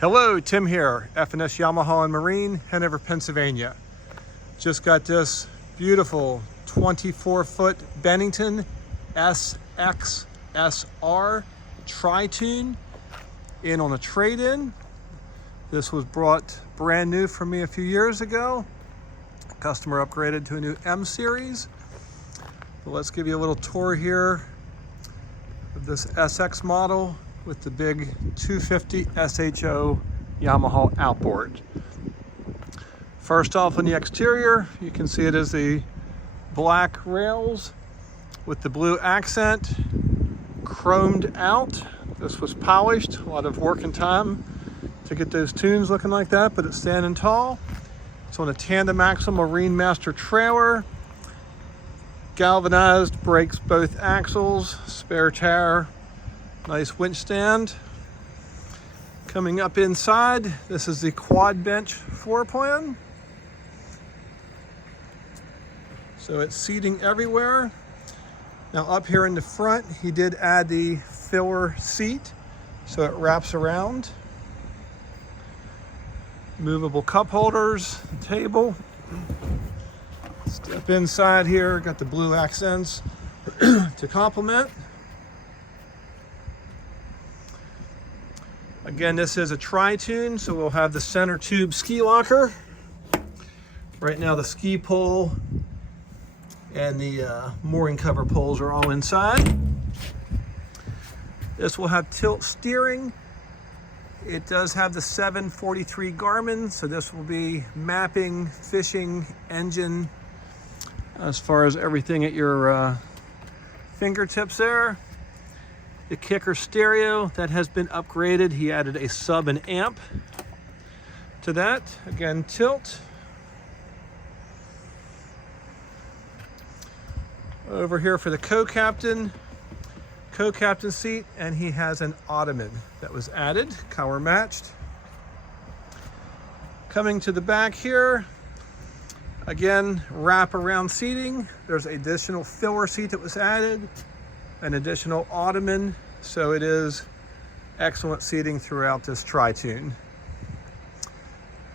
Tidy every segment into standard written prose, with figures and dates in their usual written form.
Hello, Tim here, F&S Yamaha and Marine, Hanover, Pennsylvania. Just got this beautiful 24-foot Bennington SXSR Tritoon in on a trade-in. This was brought brand new for me a few years ago. Customer upgraded to a new M series. So let's give you a little tour here of this SX model with the big 250 SHO Yamaha outboard. First off, on the exterior, you can see it is the black rails with the blue accent, chromed out. This was polished, a lot of work and time to get those Toons looking like that, but it's standing tall. It's on a Tandem axle Marine Master trailer. Galvanized, brakes both axles, spare tire, nice winch stand. Coming up inside, this is the quad bench floor plan. So it's seating everywhere. Now up here in the front, he did add the filler seat, so it wraps around. Movable cup holders, table. Step inside here, got the blue accents to complement. Again, this is a Tritoon, so we'll have the center tube ski locker. Right now the ski pole and the mooring cover poles are all inside. This will have tilt steering. It does have the 743 Garmin, so this will be mapping, fishing, engine, as far as everything at your fingertips there. The kicker stereo, that has been upgraded. He added a sub and amp to that. Again, tilt. Over here for the co-captain seat, and he has an Ottoman that was added, color matched. Coming to the back here, again, wrap around seating. There's an additional filler seat that was added, an additional Ottoman, so it is excellent seating throughout this Tritoon.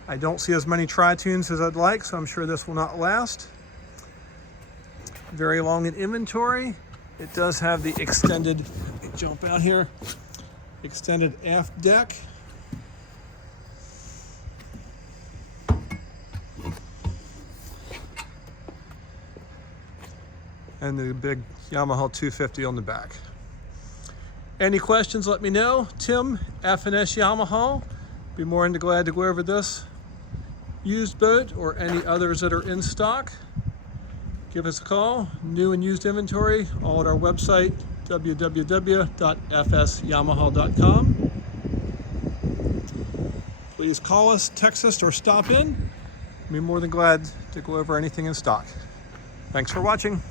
I don't see as many Tritoons as I'd like, so I'm sure this will not last. Very long in inventory. It does have the extended, let me jump out here, extended aft deck. And the big Yamaha 250 on the back. Any questions, let me know. Tim, F&S Yamaha. Be more than glad to go over this used boat or any others that are in stock. Give us a call. New and used inventory, all at our website, www.fsyamaha.com. Please call us, text us, or stop in. Be more than glad to go over anything in stock. Thanks for watching.